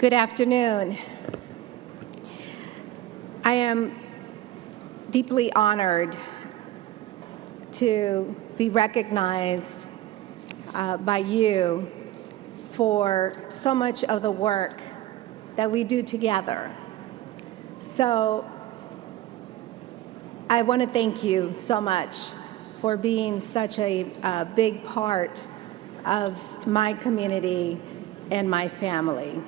Good afternoon. I am deeply honored to be recognized by you for so much of the work that we do together. So I want to thank you so much for being such a big part of my community and my family.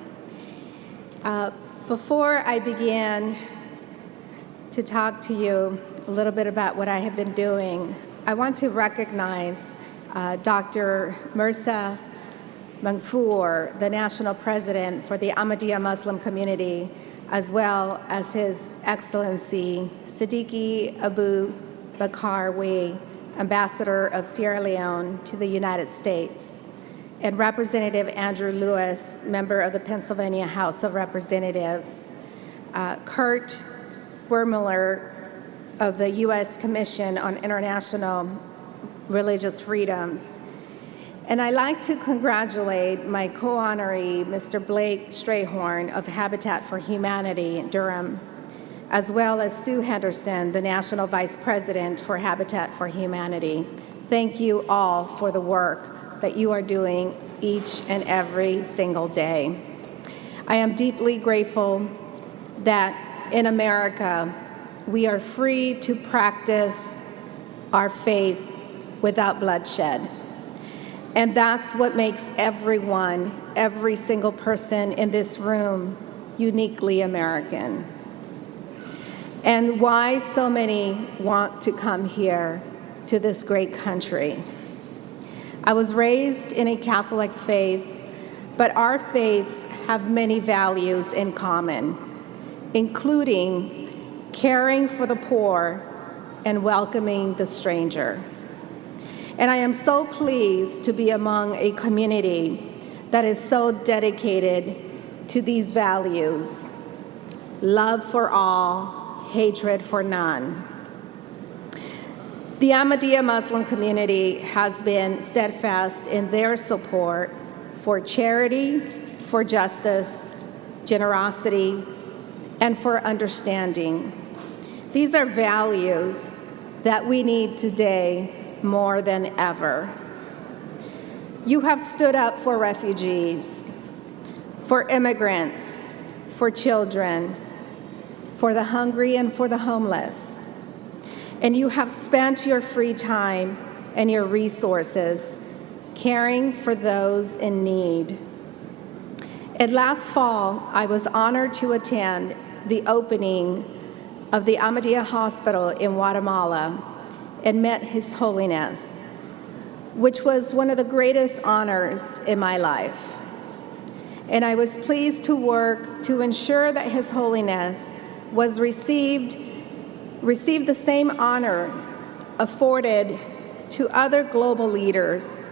Before I begin to talk to you a little bit about what I have been doing, I want to recognize Dr. Mirza Manfur, the national president for the Ahmadiyya Muslim community, as well as His Excellency Siddiqui Abu Bakar Wee, Ambassador of Sierra Leone to the United States, and Representative Andrew Lewis, member of the Pennsylvania House of Representatives, Kurt Wermüller of the U.S. Commission on International Religious Freedoms. And I'd like to congratulate my co-honoree, Mr. Blake Strayhorn of Habitat for Humanity in Durham, as well as Sue Henderson, the National Vice President for Habitat for Humanity. Thank you all for the work that you are doing each and every single day. I am deeply grateful that in America, we are free to practice our faith without bloodshed. And that's what makes everyone, every single person in this room, uniquely American. And why so many want to come here to this great country. I was raised in a Catholic faith, but our faiths have many values in common, including caring for the poor and welcoming the stranger. And I am so pleased to be among a community that is so dedicated to these values: love for all, hatred for none. The Ahmadiyya Muslim community has been steadfast in their support for charity, for justice, generosity, and for understanding. These are values that we need today more than ever. You have stood up for refugees, for immigrants, for children, for the hungry and for the homeless. And you have spent your free time and your resources caring for those in need. And last fall, I was honored to attend the opening of the Ahmadiyya Hospital in Guatemala and met His Holiness, which was one of the greatest honors in my life. And I was pleased to work to ensure that His Holiness was received the same honor afforded to other global leaders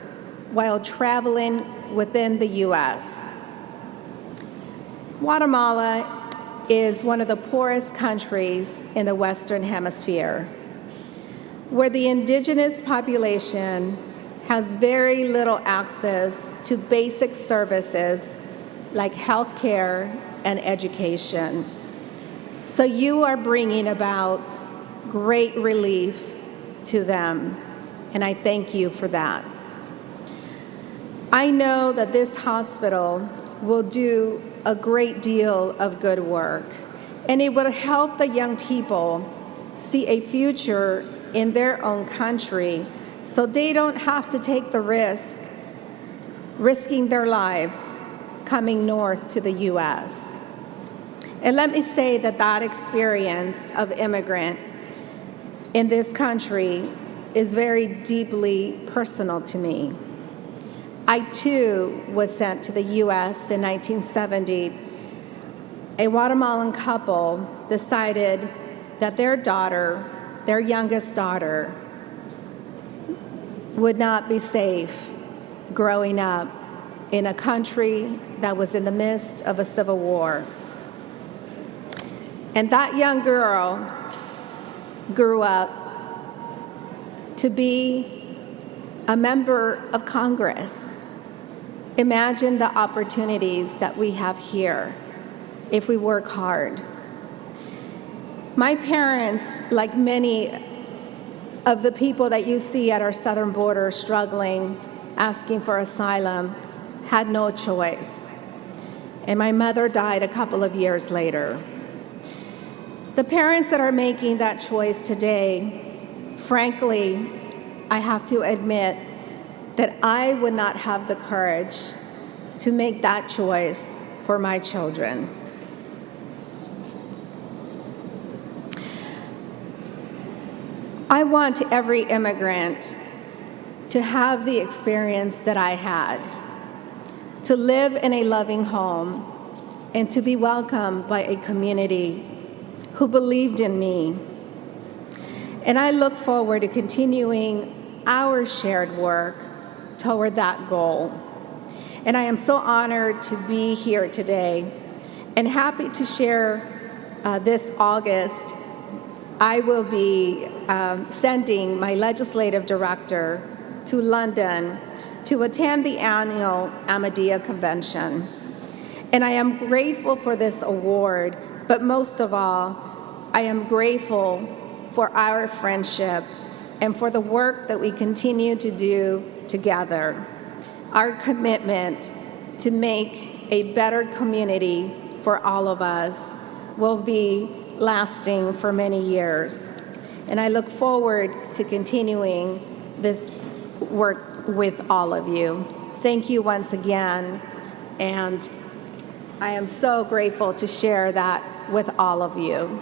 while traveling within the U.S. Guatemala is one of the poorest countries in the Western Hemisphere, where the indigenous population has very little access to basic services like health care and education. So you are bringing about great relief to them, and I thank you for that. I know that this hospital will do a great deal of good work, and it will help the young people see a future in their own country so they don't have to take the risking their lives coming north to the U.S. And let me say that that experience of immigrant in this country is very deeply personal to me. I, too, was sent to the U.S. in 1970. A Guatemalan couple decided that their daughter, their youngest daughter, would not be safe growing up in a country that was in the midst of a civil war. And that young girl grew up to be a member of Congress, Imagine the opportunities that we have here if we work hard. My parents, like many of the people that you see at our southern border struggling, asking for asylum, had no choice. And my mother died a couple of years later. The parents that are making that choice today, frankly, I have to admit that I would not have the courage to make that choice for my children. I want every immigrant to have the experience that I had, to live in a loving home and to be welcomed by a community who believed in me. And I look forward to continuing our shared work toward that goal. And I am so honored to be here today and happy to share this August. I will be sending my legislative director to London to attend the annual Ahmadiyya Convention. And I am grateful for this award, but most of all, I am grateful for our friendship and for the work that we continue to do together. Our commitment to make a better community for all of us will be lasting for many years. And I look forward to continuing this work with all of you. Thank you once again, and I am so grateful to share that with all of you.